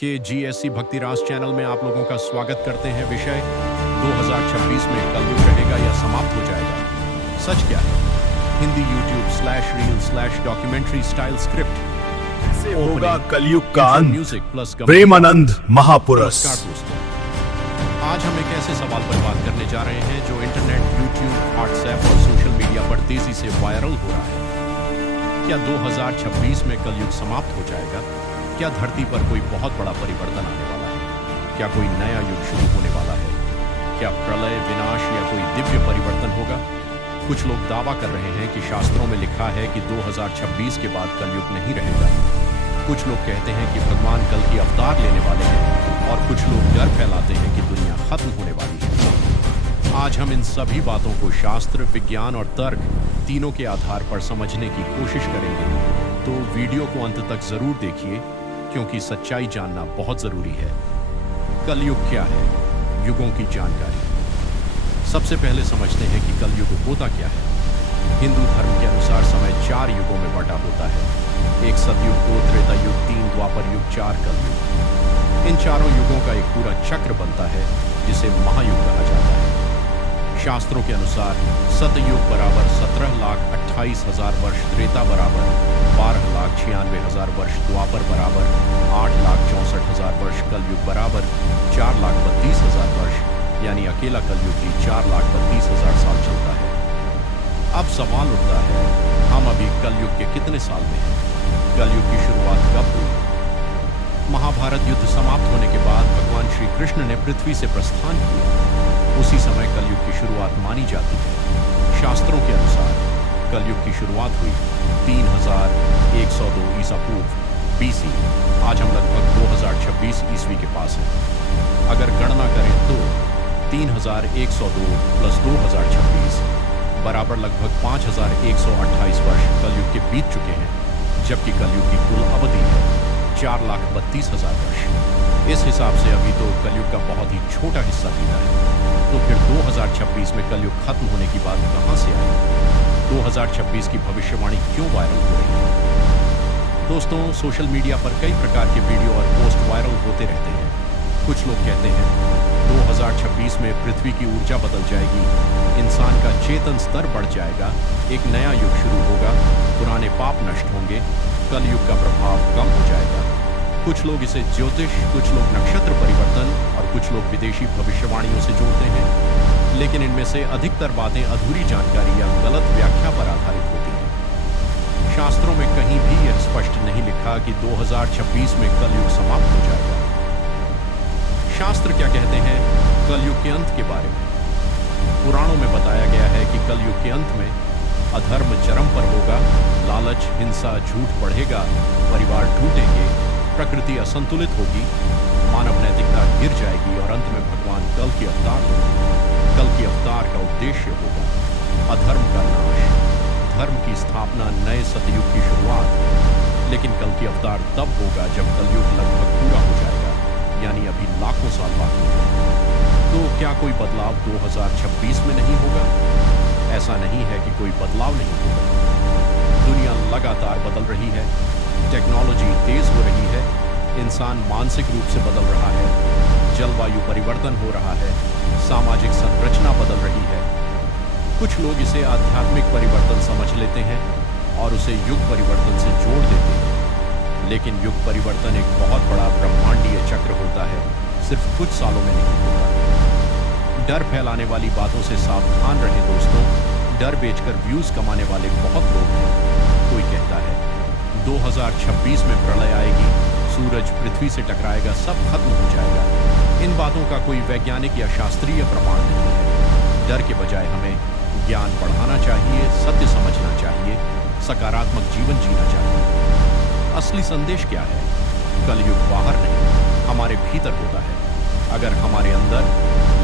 के GSC भक्तिरास channel में आप लोगों का स्वागत करते हैं। विषय 2026 में कलयुग रहेगा या समाप्त हो जाएगा। सच क्या है? हिंदी YouTube/Reel/डॉक्यूमेंट्री स्टाइल स्क्रिप्ट से होगा कलयुग का अंत। म्यूजिक प्लस प्रेमानंद महापुरुष। दोस्तों, आज हम एक ऐसे सवाल पर बात करने जा रहे हैं जो इंटरनेट, यूट्यूब, व्हाट्सएप और सोशल मीडिया पर तेजी से वायरल हो रहा है। क्या 2026 में कलयुग समाप्त हो जाएगा? क्या धरती पर कोई बहुत बड़ा परिवर्तन आने वाला है? क्या कोई नया युग शुरू होने वाला है? क्या प्रलय, विनाश या कोई दिव्य परिवर्तन होगा? कुछ लोग दावा कर रहे हैं कि शास्त्रों में लिखा है कि 2026 के बाद कलयुग नहीं रहेगा। कुछ लोग कहते हैं कि भगवान कल की अवतार लेने वाले हैं और कुछ लोग डर फैलाते हैं कि दुनिया खत्म होने वाली है। आज हम इन सभी बातों को शास्त्र, विज्ञान और तर्क तीनों के आधार पर समझने की कोशिश करेंगे। तो वीडियो को अंत तक जरूर देखिए, क्योंकि सच्चाई जानना बहुत जरूरी है। कलयुग क्या है? युगों की जानकारी। सबसे पहले समझते हैं कि कलयुग होता क्या है। हिंदू धर्म के अनुसार समय 4 युगों में बटा होता है। 1 सतयुग, 2 त्रेता युग, 3 द्वापर युग, 4 कलयुग। इन चारों युगों का एक पूरा चक्र बनता है जिसे महायुग कहा जाता है। शास्त्रों के अनुसार सतयुग बराबर 17,28,000 वर्ष, त्रेता बराबर 12,96,000 वर्ष, द्वापर बराबर 8,64,000 वर्ष, कलयुग बराबर 4,32,000 वर्ष, यानी अकेला कलयुग ही 4,32,000 साल चलता है। अब सवाल उठता है, हम अभी कलयुग के कितने साल में हैं? कलयुग की शुरुआत कब हुई? महाभारत युद्ध समाप्त होने के बाद भगवान श्री कृष्ण ने पृथ्वी से प्रस्थान किया। उसी समय कलयुग की शुरुआत मानी जाती है। शास्त्रों के अनुसार कलयुग की शुरुआत हुई 3102 ईसा पूर्व BC। आज हम लगभग 2026 ईस्वी के पास हैं। अगर गणना करें तो 3102 प्लस 2026 बराबर लगभग 5128 वर्ष कलयुग के बीत चुके हैं, जबकि कलयुग की कुल अवधि है 4,32,000 वर्ष। इस हिसाब से अभी तो कलयुग का बहुत ही छोटा हिस्सा बीता है। तो फिर 2026 में कलयुग खत्म होने की बात कहां से आई? 2026 की भविष्यवाणी क्यों वायरल हो रही है? दोस्तों, सोशल मीडिया पर कई प्रकार के वीडियो और पोस्ट वायरल होते रहते हैं। कुछ लोग कहते हैं 2026 में पृथ्वी की ऊर्जा बदल जाएगी, इंसान का चेतन स्तर बढ़ जाएगा, एक नया युग शुरू होगा, पुराने पाप नष्ट होंगे, कलयुग का प्रभाव कम हो जाएगा। कुछ लोग इसे ज्योतिष, कुछ लोग नक्षत्र परिवर्तन और कुछ लोग विदेशी भविष्यवाणियों से जोड़ते हैं। लेकिन इनमें से अधिकतर बातें अधूरी जानकारी या गलत व्याख्या पर आधारित होती हैं। शास्त्रों में कहीं भी यह स्पष्ट नहीं लिखा कि 2026 में कलयुग समाप्त हो जाएगा। शास्त्र क्या कहते हैं कलयुग के अंत के बारे में? पुराणों में बताया गया है कि कलयुग के अंत में अधर्म चरम पर होगा, लालच, हिंसा, झूठ बढ़ेगा, परिवार टूटेंगे, प्रकृति असंतुलित होगी, मानव नैतिकता गिर जाएगी और अंत में भगवान कल की अवतार लेंगे। कल की अवतार का उद्देश्य होगा अधर्म का नाश, धर्म की स्थापना, नए सतयुग की शुरुआत। लेकिन कल की अवतार तब होगा जब कलयुग लगभग पूरा हो जाएगा, यानी अभी लाखों साल बाकी है। तो क्या कोई बदलाव 2026 में नहीं होगा? ऐसा नहीं है कि कोई बदलाव नहीं होगा। दुनिया लगातार बदल रही है, टेक्नोलॉजी तेज हो रही है, इंसान मानसिक रूप से बदल रहा है, जलवायु परिवर्तन हो रहा है, सामाजिक संरचना बदल रही है। कुछ लोग इसे आध्यात्मिक परिवर्तन समझ लेते हैं और उसे युग परिवर्तन से जोड़ देते हैं। लेकिन युग परिवर्तन एक बहुत बड़ा ब्रह्मांडीय चक्र होता है, सिर्फ कुछ सालों में नहीं होता। डर फैलाने वाली बातों से सावधान रहें दोस्तों। डर बेचकर व्यूज कमाने वाले बहुत लोग हैं। कोई कहता है 2026 में प्रलय आएगी, सूरज पृथ्वी से टकराएगा, सब खत्म हो जाएगा। इन बातों का कोई वैज्ञानिक या शास्त्रीय प्रमाण नहीं है। डर के बजाय हमें ज्ञान बढ़ाना चाहिए, सत्य समझना चाहिए, सकारात्मक जीवन जीना चाहिए। असली संदेश क्या है? कलयुग बाहर नहीं, हमारे भीतर होता है। अगर हमारे अंदर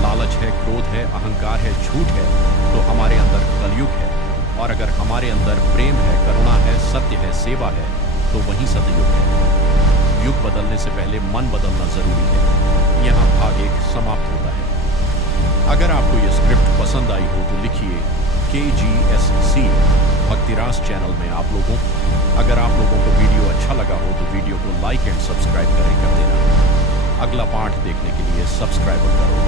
लालच है, क्रोध है, अहंकार है, झूठ है, तो हमारे अंदर कलयुग है। और अगर हमारे अंदर प्रेम है, करुणा है, सत्य है, सेवा है, तो वही सतयुग है। युग बदलने से पहले मन बदलना जरूरी है। यहाँ भाग 1 समाप्त होता है। अगर आपको यह स्क्रिप्ट पसंद आई हो तो लिखिए KGSC भक्तिरास चैनल में आप लोगों। अगर आप लोगों को वीडियो अच्छा लगा हो तो वीडियो को लाइक एंड सब्सक्राइब कर देना। अगला पाठ देखने के लिए सब्सक्राइब करो।